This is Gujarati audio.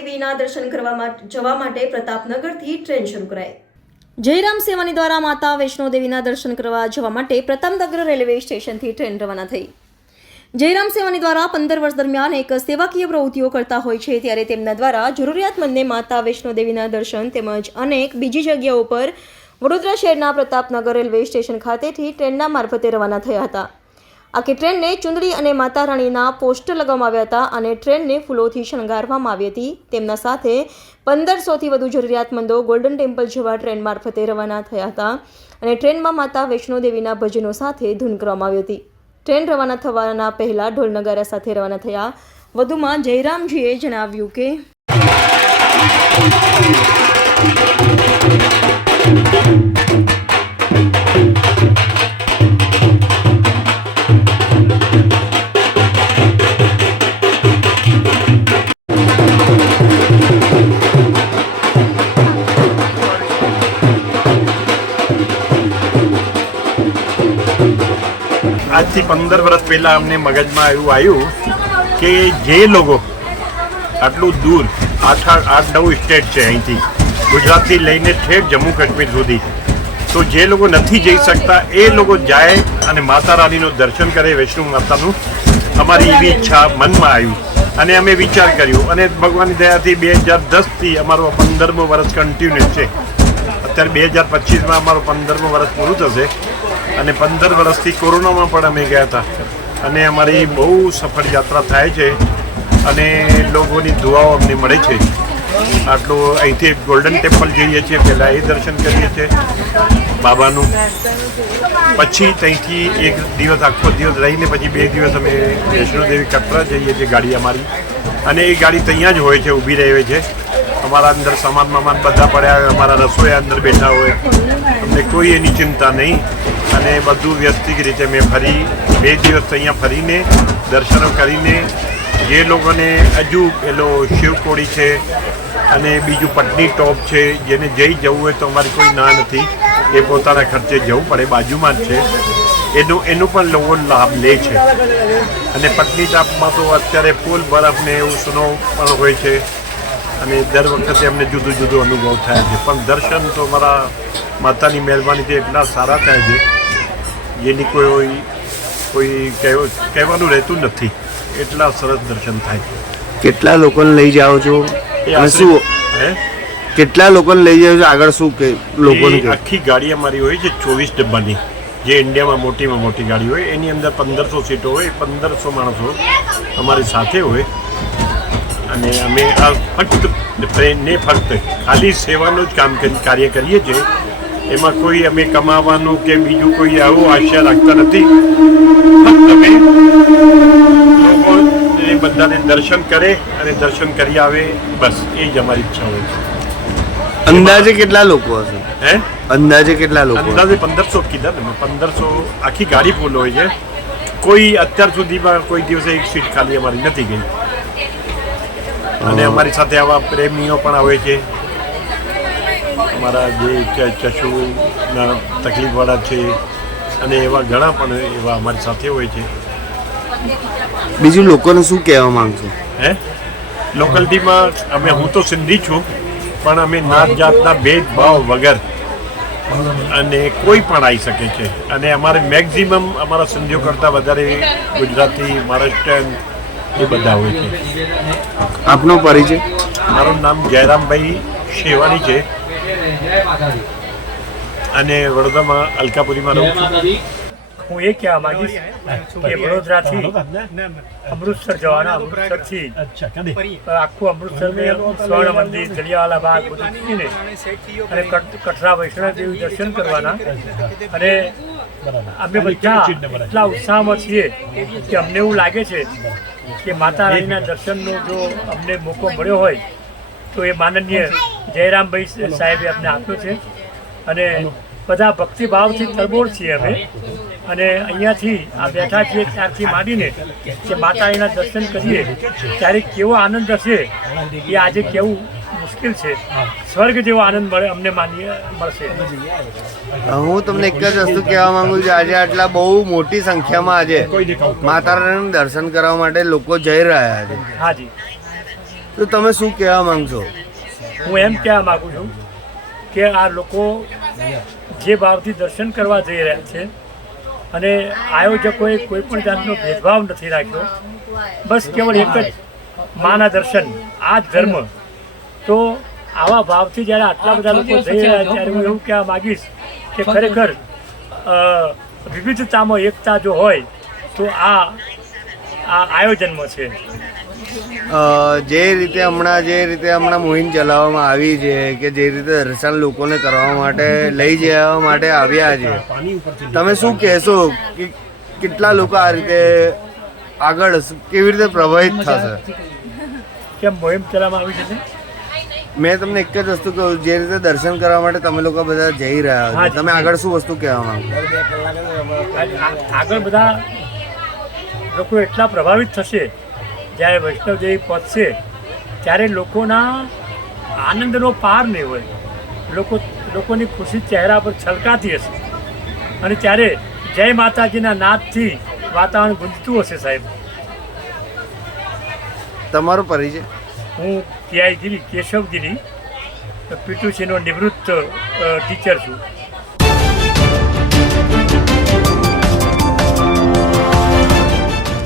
દેવીના દર્શન કરવા જવા માટે પ્રતાપનગરથી ટ્રેન શરૂ કરાઈ. જયરામ સેવાની દ્વારા માતા વૈષ્ણો દેવીના દર્શન કરવા જવા માટે પ્રતાપનગર રેલવે સ્ટેશનથી ટ્રેન રવાના થઈ. જયરામ સેવાની દ્વારા પંદર વર્ષ દરમિયાન એક સેવાકીય પ્રવૃત્તિઓ કરતા હોય છે, ત્યારે તેમના દ્વારા જરૂરિયાતમંદને માતા વૈષ્ણો દેવીના દર્શન તેમજ અનેક બીજી જગ્યાઓ પર વડોદરા શહેરના પ્રતાપનગર રેલવે સ્ટેશન ખાતેથી ટ્રેનના મારફતે રવાના થયા હતા. આખી ટ્રેનને ચુંદડી અને માતા રાણીના પોસ્ટર લગાવવામાં આવ્યા હતા અને ટ્રેનને ફૂલોથી શણગારવામાં આવી હતી. તેમના સાથે પંદરસોથી વધુ જરૂરિયાતમંદો ગોલ્ડન ટેમ્પલ જેવા ટ્રેન મારફતે રવાના થયા હતા અને ટ્રેનમાં માતા વૈષ્ણોદેવીના ભજનો સાથે ધૂન કરવામાં આવી હતી. ટ્રેન રવાના થવાના પહેલાં ઢોલનગારા સાથે રવાના થયા. વધુમાં જયરામજીએ જણાવ્યું કે આજથી પંદર વર્ષ પહેલાં અમને મગજમાં એવું આવ્યું કે જે લોકો આટલું દૂર, આઠ આઠ નવ સ્ટેટ છે અહીંથી, ગુજરાતથી લઈને ઠેઠ જમ્મુ કાશ્મીર સુધી, તો જે લોકો નથી જઈ શકતા, એ લોકો જાય અને માતા રાણીનું દર્શન કરે વૈષ્ણવ માતાનું. અમારી એવી ઈચ્છા મનમાં આવ્યું અને અમે વિચાર કર્યો અને ભગવાનની દયાથી બે હજાર દસથી અમારો પંદરમો વર્ષ કન્ટિન્યુ છે. અત્યારે બે હજાર પચીસમાં અમારું પંદરમો વર્ષ પૂરું થશે. અને પંદર વર્ષથી કોરોનામાં પણ અમે ગયા હતા. અને અમારી બહુ સફળ યાત્રા થાય છે અને લોકોની દુઆઓ અમને મળે છે. આટલું અહીંથી ગોલ્ડન ટેમ્પલ જઈએ છીએ, પહેલાં એ દર્શન કરીએ છીએ. બાબાનું. પછી ત્યાંથી એક દિવસ, આખો દિવસ રહીને પછી બે દિવસ અમે વૈષ્ણોદેવી કટરા જઈએ છીએ, ગાડી અમારી. અને એ ગાડી ત્યાં જ હોય છે, ઊભી રહે છે. અમારા અંદર સામાન મામાન બધા પડ્યા હોય, અમારા રસોઈ અંદર બેઠા હોય. અમને કોઈ એની ચિંતા નહીં. અને બધું વ્યવસ્થિત રીતે મેં ફરી, બે દિવસ અહીંયા ફરીને દર્શનો કરીને જે લોકોને હજુ પેલો શિવકોડી છે અને બીજું પટની ટોપ છે, જેને જઈ જવું હોય તો અમારી કોઈ ના નથી, એ પોતાના ખર્ચે જવું પડે, બાજુમાં જ છે. એનું એનું પણ લોકો લાભ લે છે. અને પટની ટોપમાં તો અત્યારે ફૂલ બરફ ને એવું સ્નો પણ હોય છે. અને દર વખતે અમને જુદું જુદું અનુભવ થાય છે. પણ દર્શન તો મારા માતાની મહેરબાનીથી એટલા સારા થાય છે. જેની કોઈ કોઈ કહેવું કહેવાનું રહેતું નથી. એટલા સરસ દર્શન થાય. કેટલા લોકોને લઈ જાઓ છો? અને શું હે? કેટલા લોકોને લઈ જાઓ છો? આગળ શું કે લોકોને આખી ગાડી અમારી હોય છે ચોવીસ ડબ્બાની. જે ઇન્ડિયામાં મોટીમાં મોટી ગાડી હોય એની અંદર પંદરસો સીટો હોય પંદરસો માણસો અમારી સાથે હોય. અને અમે આ ફક્ત ટ્રેનને ફક્ત ખાલી સેવાનું જ કામ કરી- કાર્ય કરીએ છીએ. એમાં કોઈ અમે કમાવાનું કે બીજું કોઈ આવું આશા રાખતા નથી. તમે લોકોને બધાને દર્શન કરે અને દર્શન કરી આવે બસ એ જ અમારી ઈચ્છા હોય છે. અંદાજે કેટલા લોકો હશે? હે? અંદાજે કેટલા લોકો? અંદાજે પંદરસો કીધા ને પંદરસો આખી ગાડી ફૂલ હોય છે. કોઈ અત્યાર સુધીમાં કોઈ દિવસે એક સીટ ખાલી અમારી નથી ગઈ. અને અમારી સાથે આવા પ્રેમીઓ પણ આવે છે. અમારા જે ચશુના તકલીફવાળા છે અને એવા ઘણા પણ એવા અમારી સાથે હોય છે. બીજું લોકોને શું કહેવા માંગશો? હે? લોકલિટીમાં અમે હું તો સિંધી છું પણ અમે નાત જાતના ભેદભાવ વગર અને કોઈ પણ આવી શકે છે. અને અમારે મેક્ઝિમમ અમારા સિંધીઓ કરતાં વધારે ગુજરાતી મહારાષ્ટ્ર એ બધા હોય છે. આપનો પરિચય? મારું નામ જયરામભાઈ શેવાની છે. અને વડોદરામાં અલકાપુરીમાં રહું છું. હું એ કહેવા માંગીશ કે વડોદરાથી અમૃતસર જવાના અમૃતસરથી. આખું અમૃતસરને સ્વર્ણ મંદિર જલિયાવાલા બાગ બધું અને કઠરા વૈષ્ણવ દેવી દર્શન કરવાના. અને અમે બધા એટલા ઉત્સાહમાં છીએ કે અમને એવું લાગે છે કે માતા રાણીના દર્શનનો જો અમને મોકો મળ્યો હોય તો એ માનનીય જયરામભાઈ સાહેબે અમને આપ્યો છે. અને બધા ભક્તિભાવથી તરબોળ છીએ અમે. અને અહીંયાથી આ બેઠા છીએ ત્યારથી માંડીને કે માતાજીના દર્શન કરીએ ત્યારે કેવો આનંદ હશે એ આજે કેવું મુશ્કેલ છે. સ્વર્ગ જેવો આનંદ મળે અમને માનીએ મળશે. હું તમને એક જ વસ્તુ કહેવા માંગુ છું આજે આટલા બહુ મોટી સંખ્યામાં આજે માતા દર્શન કરવા માટે લોકો જઈ રહ્યા છે. હાજી તો તમે શું કહેવા માંગશો? હું એમ કહેવા માગું છું કે આ લોકો જે ભાવથી દર્શન કરવા જઈ રહ્યા છે અને આયોજકોએ કોઈ પણ જાતનો ભેદભાવ નથી રાખ્યો. બસ કેવળ એક જ માના દર્શન, આ જ ધર્મ. તો આવા ભાવથી જ્યારે આટલા બધા લોકો જઈ રહ્યા છે, ત્યારે હું એવું કહેવા માગીશ કે ખરેખર વિવિધતામાં એકતા જો હોય, તો આ આ આયોજનમાં છે. જે રીતે હમણાં જે રીતે હમણાં મુહિમ ચલાવવામાં આવી છે કે જે રીતે દર્શન લોકોને કરવા માટે લઈ જવા માટે આવ્યા છે તમે શું કહેશો કે કેટલા લોકો આ રીતે આગળ કેવી રીતે પ્રભાવિત થશે? કેમ મોહિમ ચલાવવામાં આવી છે મેં તમને એક જ વસ્તુ કહું જે રીતે દર્શન કરવા માટે તમે લોકો બધા જઈ રહ્યા છો. તમે આગળ શું વસ્તુ કહેવા માંગો? આગળ બધા લોકો એટલા પ્રભાવિત થશે જ્યારે વૈષ્ણવદેવી પહોંચશે ત્યારે લોકોના આનંદનો પાર નહીં હોય. લોકો લોકોની ખુશી ચહેરા પર છલકાતી હશે. અને ત્યારે જય માતાજીના નાદથી વાતાવરણ ગુંજતું હશે સાહેબ. તમારો પરિચય? હું કેઆઈગીરી કેશવગીરી પીટુસીનો નિવૃત્ત ટીચર છું.